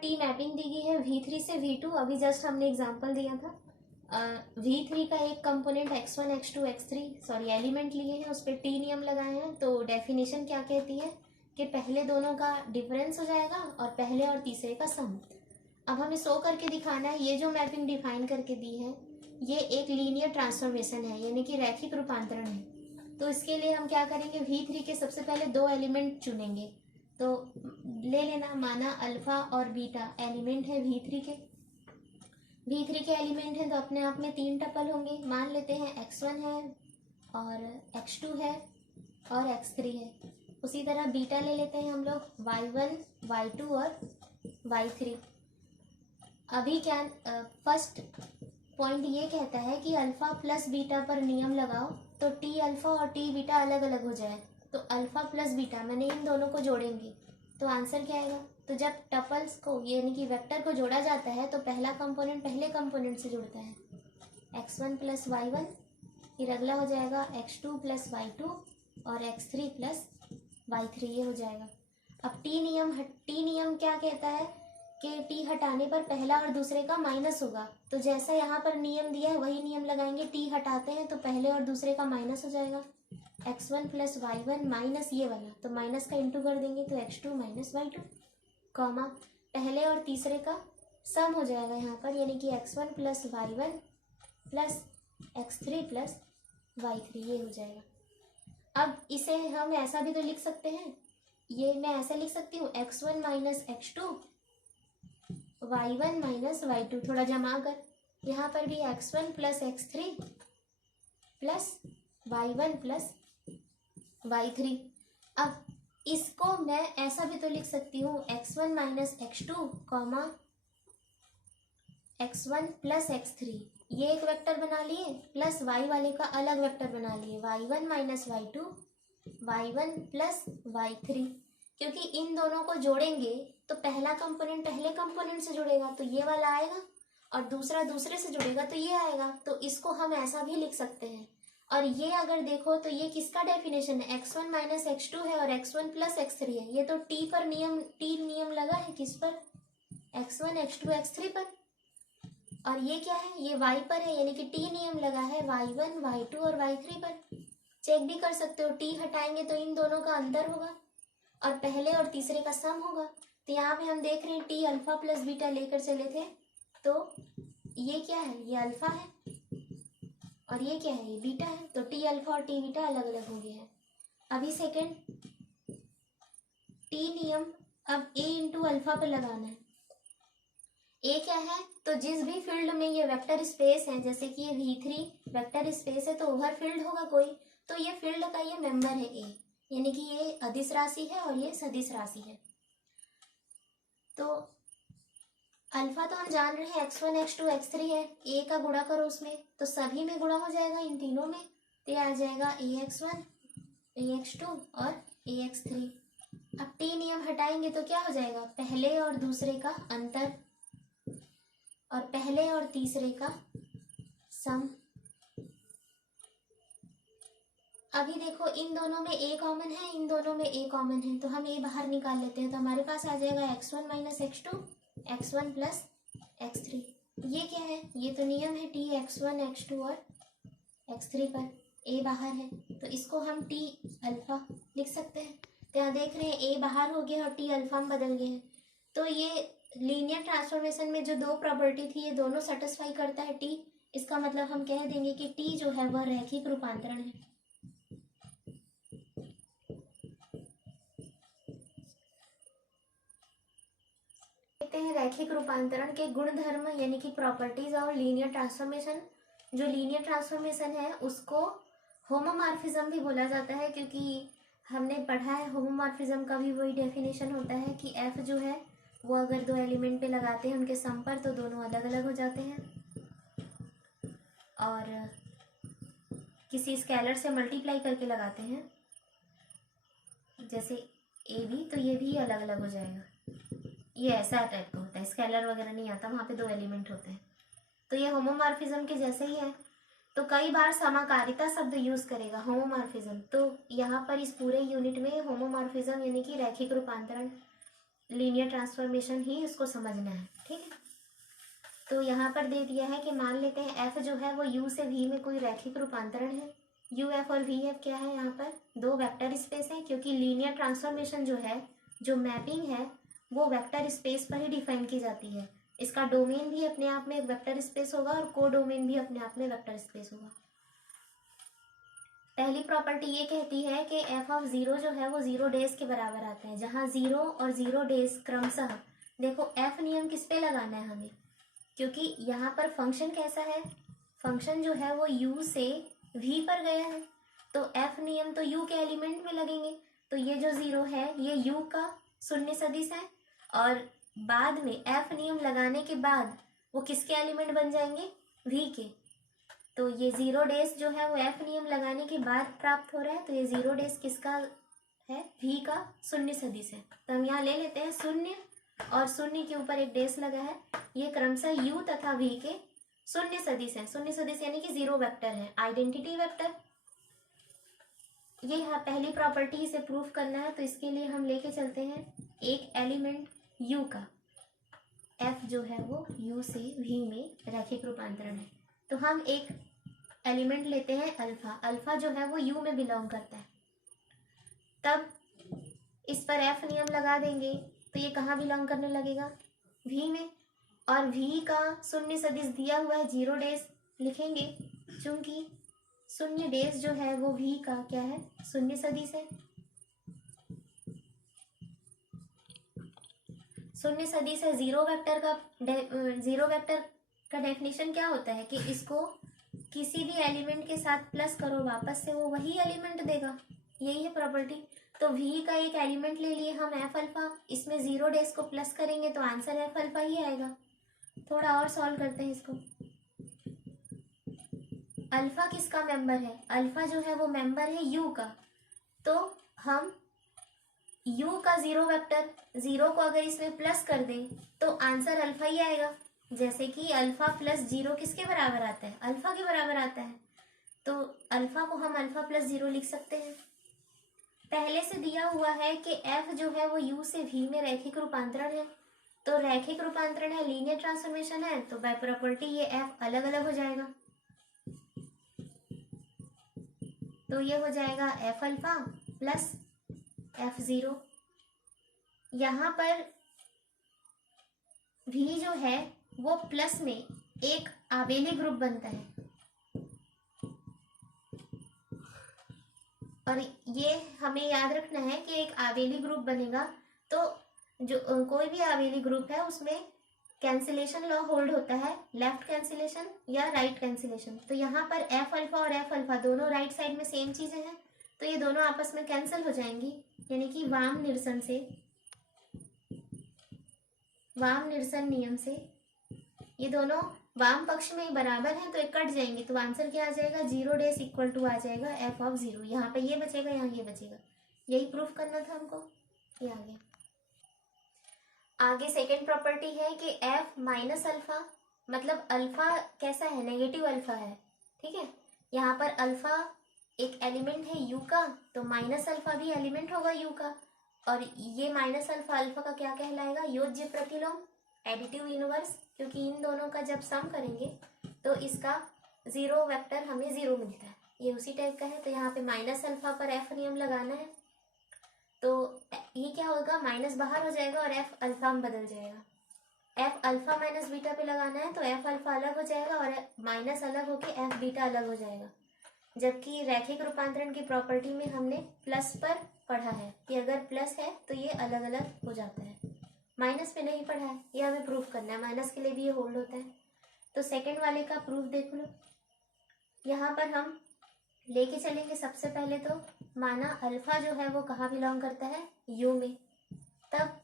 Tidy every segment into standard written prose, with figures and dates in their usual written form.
T mapping दी गई है V3 से V2, अभी जस्ट हमने एग्जांपल दिया था। V3 का एक component x1 x2 x3 sorry element लिए हैं, उस पर टी नियम लगाए हैं। तो डेफिनेशन क्या कहती है कि पहले दोनों का डिफरेंस हो जाएगा और पहले और तीसरे का सम। अब हमें शो करके दिखाना है ये जो मैपिंग डिफाइन करके दी है ये एक लीनियर ट्रांसफॉर्मेशन है, यानी कि रैखिक रूपांतरण है। तो इसके लिए हम क्या करेंगे, V3 के सबसे पहले दो एलिमेंट चुनेंगे। तो ले लेना, माना अल्फा और बीटा एलिमेंट है V3 के। V3 के एलिमेंट हैं तो अपने आप में 3 टपल होंगे। मान लेते हैं x1 है और x2 है और x3 है। उसी तरह बीटा ले लेते हैं हम लोग, y1 y2 और y3। अभी क्या फर्स्ट पॉइंट ये कहता है कि अल्फा प्लस बीटा पर नियम लगाओ तो टी अल्फा और टी बीटा अलग अलग हो जाए। तो अल्फा प्लस बीटा मैंने इन दोनों को जोड़ेंगे तो आंसर क्या आएगा। तो जब टपल्स को यानी कि वेक्टर को जोड़ा जाता है तो पहला कंपोनेंट पहले कंपोनेंट से जुड़ता है, x1 प्लस y1, फिर अगला हो जाएगा x2 प्लस y2 और x3 प्लस y3, ये हो जाएगा। अब टी नियम क्या कहता है कि टी हटाने पर पहला और दूसरे का माइनस होगा। तो जैसा यहाँ पर नियम दिया है वही नियम लगाएंगे। टी हटाते हैं तो पहले और दूसरे का माइनस हो जाएगा, x1 प्लस y1 माइनस ये वाला, तो माइनस का इंटू कर देंगे तो x2 माइनस y2, कॉमा पहले और तीसरे का सम हो जाएगा यहाँ पर, यानी कि x1 plus y1 plus x3 plus y3, ये हो जाएगा। अब इसे हम ऐसा भी तो लिख सकते हैं, ये मैं ऐसा लिख सकती हूँ x1 minus x2 y1 minus y2, थोड़ा जमा कर। यहाँ पर भी x1 plus x3 plus y1 plus y3। अब इसको मैं ऐसा भी तो लिख सकती हूँ x1 minus x2 comma x1 plus x3, ये एक वेक्टर बना लिए, प्लस y वाले का अलग वेक्टर बना लिए, y1 minus y2 y1 plus y3। क्योंकि इन दोनों को जोड़ेंगे तो पहला कंपोनेंट पहले कंपोनेंट से जुड़ेगा तो ये वाला आएगा और दूसरा दूसरे से जुड़ेगा तो ये आएगा। तो इसको हम ऐसा भी लिख सकते हैं। और ये अगर देखो तो ये किसका डेफिनेशन है, x1 माइनस x2 है और x1 प्लस x3 है। ये तो टी नियम लगा है, किस पर, x1 x2 x3 पर। और ये क्या है, ये y पर है, यानी कि टी नियम लगा है y1 y2 और y3 पर। चेक भी कर सकते हो, टी हटाएंगे तो इन दोनों का अंतर होगा और पहले और तीसरे का सम होगा। तो यहाँ पे हम देख रहे हैं टी अल्फा प्लस बीटा लेकर चले थे, तो ये क्या है, ये अल्फा है और ये क्या है, ये बीटा है। तो टी अल्फा और टी बीटा अलग अलग हो गए हैं। अभी सेकेंड टी नियम अब ए इंटू अल्फा पर लगाना है। ए क्या है, तो जिस भी फील्ड में ये वेक्टर स्पेस है, जैसे कि ये V3 वेक्टर स्पेस है तो ओवर फील्ड होगा कोई, तो ये फील्ड का ये मेंबर है ए, यानी कि ये अदिश राशि है और ये सदिश राशि है। तो अल्फा तो हम जान रहे हैं x1 x2 x3 है, ए का गुणा करो उसमें तो सभी में गुणा हो जाएगा, इन तीनों में, तो आ जाएगा ax1 ax2 और ax3। अब टी नियम हटाएंगे तो क्या हो जाएगा, पहले और दूसरे का अंतर और पहले और तीसरे का सम। अभी देखो इन दोनों में ए कॉमन है, इन दोनों में ए कॉमन है, तो हम ए बाहर निकाल लेते हैं तो हमारे पास आ जाएगा x1 minus x2 x1 plus x3। ये क्या है, ये तो नियम है टी x1 x2 और x3 पर, ए बाहर है तो इसको हम टी अल्फा लिख सकते हैं। तो यहाँ देख रहे हैं ए बाहर हो गया और टी अल्फा में बदल गए हैं। तो ये लीनियर ट्रांसफॉर्मेशन में जो दो प्रॉपर्टी थी ये दोनों सेटिस्फाई करता है टी। इसका मतलब हम कह देंगे कि टी जो है वह रैखिक रूपांतरण है। देखते हैं रैखिक रूपांतरण के गुणधर्म यानी कि प्रॉपर्टीज और लीनियर ट्रांसफॉर्मेशन। जो लीनियर ट्रांसफॉर्मेशन है उसको होमोमॉर्फिज्म भी बोला जाता है, क्योंकि हमने पढ़ा है होमोमॉर्फिज्म का भी वही डेफिनेशन होता है कि एफ जो है वो अगर दो एलिमेंट पे लगाते हैं उनके सम पर तो दोनों अलग अलग हो जाते हैं, और किसी स्केलर से मल्टीप्लाई करके लगाते हैं जैसे ए भी, तो ये भी अलग अलग हो जाएगा। ये ऐसा टाइप का होता है, स्केलर वगैरह नहीं आता, वहाँ पे दो एलिमेंट होते हैं। तो ये होमोमॉर्फिज्म के जैसे ही है। तो कई बार समाकारिता शब्द यूज करेगा होमोमॉर्फिज्म, तो यहाँ पर इस पूरे यूनिट में होमोमॉर्फिज्म यानी कि रैखिक रूपांतरण लीनियर ट्रांसफॉर्मेशन ही इसको समझना है, ठीक है। तो यहाँ पर दे दिया है कि मान लेते हैं एफ जो है वो यू से वी में कोई रैखिक रूपांतरण है। यू एफ और वी एफ क्या है, यहाँ पर दो वेक्टर स्पेस है, क्योंकि लीनियर ट्रांसफॉर्मेशन जो है, जो मैपिंग है, वो वेक्टर स्पेस पर ही डिफाइन की जाती है। इसका डोमेन भी अपने आप में एक वेक्टर स्पेस होगा और को डोमेन भी अपने आप में वेक्टर स्पेस होगा। पहली प्रॉपर्टी ये कहती है कि एफ ऑफ जीरो जो है वो जीरो डेज के बराबर आता है, जहाँ जीरो और जीरो डेज क्रमशः, देखो एफ नियम किस पे लगाना है हमें, क्योंकि यहाँ पर फंक्शन कैसा है, फंक्शन जो है वो u से v पर गया है, तो f नियम तो u के एलिमेंट में लगेंगे। तो ये जो जीरो है ये u का शून्य सदिश है, और बाद में f नियम लगाने के बाद वो किसके एलिमेंट बन जाएंगे, v के। तो ये जीरो डेज जो है वो f नियम लगाने के बाद प्राप्त हो रहा है, तो ये जीरो डेज किसका है, v का शून्य सदिश है। तो हम यहाँ ले लेते हैं शून्य, और शून्य के ऊपर एक डेश लगा है, ये क्रमशः u तथा v के शून्य सदिश है। शून्य सदिश यानी कि जीरो वेक्टर है, आइडेंटिटी वेक्टर। ये पहली प्रॉपर्टी से प्रूफ करना है, तो इसके लिए हम लेके चलते हैं एक एलिमेंट u का, f जो है वो u से v में रैखिक रूपांतरण है। तो हम एक एलिमेंट लेते हैं अल्फा, अल्फा जो है वो u में बिलोंग करता है, तब इस पर f नियम लगा देंगे, तो ये कहाँ बिलोंग करने लगेगा, v में। और v का शून्य सदिश दिया हुआ है जीरो डेज, लिखेंगे चूंकि शून्य डेज जो है वो v का क्या है, शून्य सदिश है। शून्य सदिश है, जीरो वेक्टर का डेफिनेशन क्या होता है कि इसको किसी भी एलिमेंट के साथ प्लस करो वापस से वो वही एलिमेंट देगा, यही है प्रॉपर्टी। तो v का एक एलिमेंट ले लिए हम एफ अल्फा, इसमें जीरो डेज को प्लस करेंगे तो आंसर एफ अल्फा ही आएगा। थोड़ा और सॉल्व करते हैं इसको। अल्फा किसका मेंबर है, अल्फा जो है वो मेंबर है u का, तो हम u का जीरो वेक्टर, जीरो को अगर इसमें प्लस कर दें तो आंसर अल्फा ही आएगा। जैसे कि अल्फा प्लस जीरो किसके बराबर आता है, अल्फा के बराबर आता है, तो अल्फा को हम अल्फा प्लस जीरो लिख सकते हैं। पहले से दिया हुआ है कि f जो है वो u से v में रैखिक रूपांतरण है, तो रैखिक रूपांतरण है, लीनियर ट्रांसफॉर्मेशन है, तो बाय प्रॉपर्टी ये f अलग अलग हो जाएगा। तो ये हो जाएगा F alpha plus F zero. यहाँ पर v जो है वो प्लस में एक आबेली ग्रुप बनता है, और ये हमें याद रखना है कि एक आबेली ग्रुप बनेगा तो जो कोई भी आबेली ग्रुप है उसमें कैंसिलेशन लॉ होल्ड होता है, लेफ्ट कैंसिलेशन या राइट कैंसिलेशन। तो यहाँ पर एफ अल्फा और एफ अल्फा दोनों राइट साइड में सेम चीजें हैं, तो ये दोनों आपस में कैंसिल हो जाएंगी, यानी कि वाम निरसन नियम से ये दोनों वाम पक्ष में ही बराबर हैं, तो ये कट जाएंगे, तो आंसर क्या आ जाएगा, जीरो डेज इक्वल टू आ जाएगा एफ ऑफ जीरो। यहाँ पे ये बचेगा, यहाँ ये बचेगा, यही प्रूफ करना था हमको, ये आगे सेकेंड प्रॉपर्टी है कि f माइनस अल्फा, मतलब अल्फा कैसा है, नेगेटिव अल्फा है, ठीक है। यहाँ पर अल्फा एक एलिमेंट है u का, तो माइनस अल्फा भी एलिमेंट होगा u का, और ये माइनस अल्फा अल्फा का क्या कहलाएगा, योज्य प्रतिलोम, एडिटिव इनवर्स, क्योंकि इन दोनों का जब सम करेंगे तो इसका जीरो वेक्टर हमें जीरो मिलता है, ये उसी टाइप का है। तो यहाँ पे माइनस अल्फा पर f नियम लगाना है, तो ये क्या होगा, माइनस बाहर हो जाएगा और एफ अल्फा में बदल जाएगा। एफ अल्फा माइनस बीटा पे लगाना है, तो एफ अल्फा अलग हो जाएगा और माइनस अलग होके एफ बीटा अलग हो जाएगा। जबकि रैखिक रूपांतरण की प्रॉपर्टी में हमने प्लस पर पढ़ा है कि अगर प्लस है तो ये अलग अलग हो जाता है, माइनस पे नहीं पढ़ा है, ये हमें प्रूफ करना है, माइनस के लिए भी ये होल्ड होता है। तो सेकेंड वाले का प्रूफ देख लो, यहाँ पर हम लेके चलेंगे। सबसे पहले तो माना अल्फा जो है वो कहाँ बिलोंग करता है, यू में, तब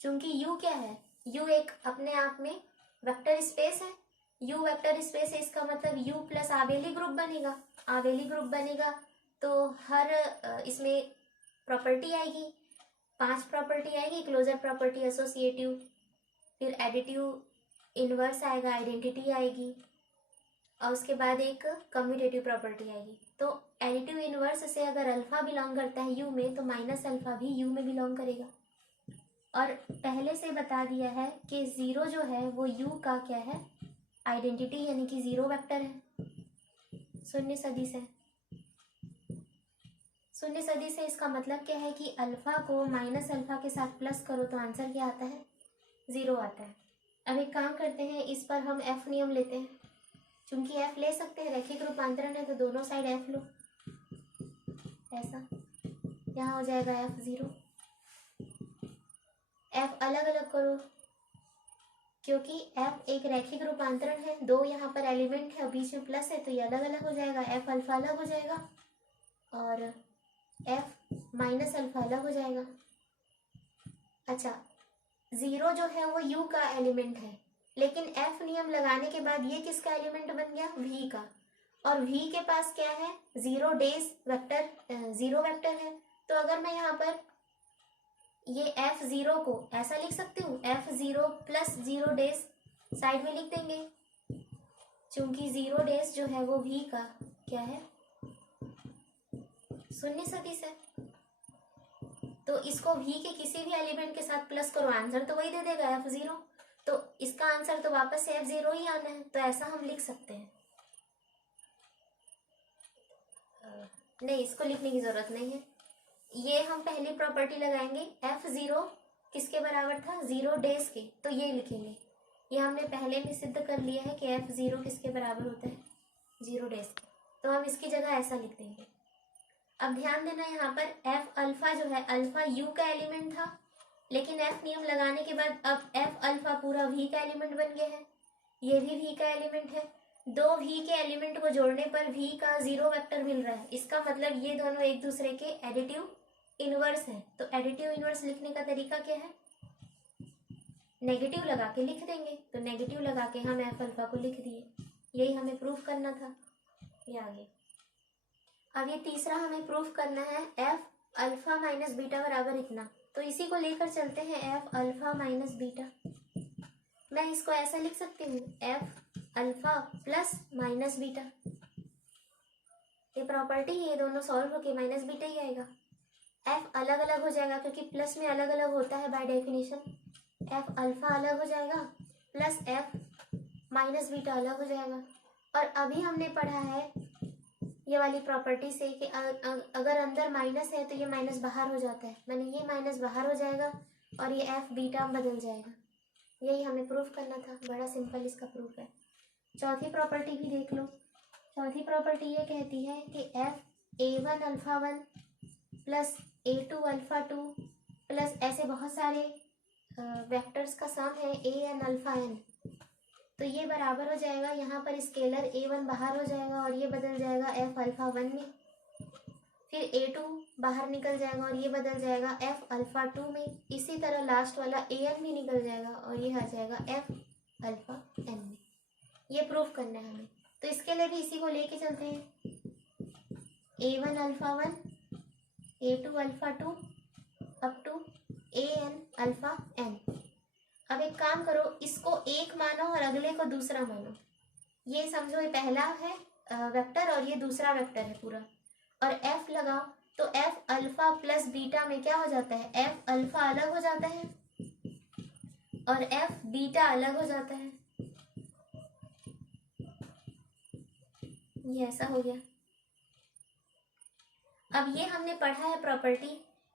चूंकि यू क्या है, यू एक अपने आप में वेक्टर स्पेस है, यू वेक्टर स्पेस है, इसका मतलब यू प्लस आबेली ग्रुप बनेगा, आबेली ग्रुप बनेगा तो हर इसमें प्रॉपर्टी आएगी, 5 प्रॉपर्टी आएगी, क्लोजर प्रॉपर्टी, एसोसिएटिव, फिर एडिटिव इनवर्स आएगा, आइडेंटिटी आएगी, और उसके बाद एक कम्यूटेटिव प्रॉपर्टी आएगी। तो एडिटिव इनवर्स से अगर अल्फा बिलोंग करता है यू में, तो माइनस अल्फा भी यू में बिलोंग करेगा, और पहले से बता दिया है कि ज़ीरो जो है वो यू का क्या है, आइडेंटिटी, यानी कि ज़ीरो वेक्टर है, शून्य सदिश है। शून्य सदिश से इसका मतलब क्या है कि अल्फा को माइनस अल्फा के साथ प्लस करो तो आंसर क्या आता है, ज़ीरो आता है। अब एक काम करते हैं, इस पर हम एफ नियम लेते हैं। चूंकि एफ ले सकते हैं, रैखिक रूपांतरण है, तो दोनों साइड एफ लो, ऐसा। यहाँ हो जाएगा एफ ज़ीरो। एफ अलग अलग करो, क्योंकि एफ एक रैखिक रूपांतरण है, दो यहाँ पर एलिमेंट है और बीच में प्लस है, तो ये अलग अलग हो जाएगा। एफ अल्फा अलग हो जाएगा और एफ माइनस अल्फा अलग हो जाएगा। अच्छा, ज़ीरो जो है वो यू का एलिमेंट है, लेकिन एफ नियम लगाने के बाद ये किसका एलिमेंट बन गया, वी का। और वी के पास क्या है, zero days vector, zero vector है। तो अगर मैं यहाँ पर ये एफ ज़ीरो को ऐसा लिख सकती हूँ, F zero plus zero days side में लिख देंगे, चूंकि ज़ीरो डेज जो है वो वी का क्या है, शून्य सदिश है। तो इसको वी के किसी भी एलिमेंट के साथ प्लस करो, आंसर तो वही दे देगा, एफ ज़ीरो। तो इसका आंसर तो वापस से एफ ज़ीरो ही आना है, तो ऐसा हम लिख सकते हैं। नहीं, इसको लिखने की जरूरत नहीं है। ये हम पहली प्रॉपर्टी लगाएंगे, एफ ज़ीरो किसके बराबर था, ज़ीरो डेज के, तो ये लिखेंगे। ये हमने पहले भी सिद्ध कर लिया है कि एफ ज़ीरो किसके बराबर होता है, ज़ीरो डेज के, तो हम इसकी जगह ऐसा लिख देंगे। अब ध्यान देना, यहाँ पर एफ अल्फा जो है, अल्फा यू का एलिमेंट था, लेकिन एफ नियम लगाने के बाद अब एफ अल्फा पूरा वी का एलिमेंट बन गया है, ये भी वी का एलिमेंट है। दो वी के एलिमेंट को जोड़ने पर वी का ज़ीरो वेक्टर मिल रहा है, इसका मतलब ये दोनों एक दूसरे के एडिटिव इनवर्स है। तो एडिटिव इनवर्स लिखने का तरीका क्या है, नेगेटिव लगा के लिख देंगे। तो नेगेटिव लगा के हम एफ अल्फा को लिख दिए, यही हमें प्रूफ करना था, ये आगे। अब ये तीसरा हमें प्रूफ करना है, एफ अल्फा माइनस बीटा बराबर इतना, तो इसी को लेकर चलते हैं, एफ अल्फा माइनस बीटा। मैं इसको ऐसा लिख सकती हूँ, F alpha plus minus beta. ये प्रॉपर्टी, ये दोनों सॉल्व होके माइनस बीटा ही आएगा। एफ अलग अलग हो जाएगा, क्योंकि प्लस में अलग अलग होता है बाय डेफिनेशन। एफ अल्फा अलग हो जाएगा प्लस एफ माइनस बीटा अलग हो जाएगा। और अभी हमने पढ़ा है ये वाली प्रॉपर्टी से कि अगर अंदर माइनस है तो ये माइनस बाहर हो जाता है, मैंने ये माइनस बाहर हो जाएगा और ये एफ बीटा बदल जाएगा। यही हमें प्रूफ करना था, बड़ा सिंपल इसका प्रूफ है। चौथी प्रॉपर्टी भी देख लो। चौथी प्रॉपर्टी ये कहती है कि F A one alpha one plus A two alpha two plus ऐसे बहुत सारे वेक्टर्स का सम है ए एन अल्फा एन, तो ये बराबर हो जाएगा, यहाँ पर स्केलर ए वन बाहर हो जाएगा और ये बदल जाएगा एफ अल्फा वन में, फिर ए टू बाहर निकल जाएगा और ये बदल जाएगा एफ अल्फा टू में, इसी तरह लास्ट वाला ए एन भी निकल जाएगा और ये आ जाएगा एफ अल्फा एन में। ये प्रूफ करना है हमें, तो इसके लिए भी इसी को लेके चलते हैं, A one alpha one, A two alpha two up to A N alpha N. अब एक काम करो, इसको एक मानो और अगले को दूसरा मानो। ये समझो ये पहला है वेक्टर और ये दूसरा वेक्टर है पूरा, और एफ लगाओ तो एफ अल्फा प्लस बीटा में क्या हो जाता है, एफ अल्फा अलग हो जाता है और एफ बीटा अलग हो जाता है। ये ऐसा हो गया। अब ये हमने पढ़ा है प्रॉपर्टी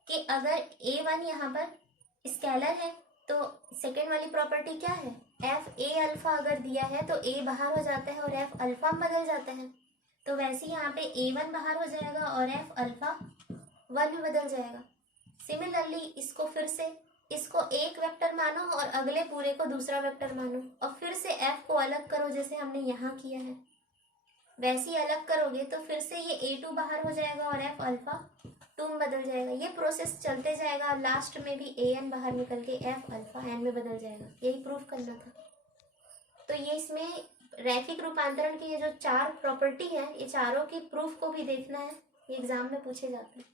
कि अगर ए वन यहाँ पर स्केलर है तो सेकेंड वाली प्रॉपर्टी क्या है, एफ ए अल्फा अगर दिया है तो ए बाहर हो जाता है और एफ अल्फा में बदल जाता है, तो वैसे यहाँ पे ए वन बाहर हो जाएगा और एफ अल्फा वन में बदल जाएगा। सिमिलरली इसको फिर से, इसको एक वेक्टर मानो और अगले पूरे को दूसरा वेक्टर मानो और फिर से एफ को अलग करो जैसे हमने यहाँ किया है, वैसे ही अलग करोगे तो फिर से ये ए टू बाहर हो जाएगा और एफ अल्फा टू में बदल जाएगा। ये प्रोसेस चलते जाएगा और लास्ट में भी ए एन बाहर निकल के एफ अल्फा एन में बदल जाएगा। यही प्रूफ करना था। तो ये इसमें रैखिक रूपांतरण की ये जो चार प्रॉपर्टी है, ये चारों की प्रूफ को भी देखना है, ये एग्जाम में पूछे जाते हैं।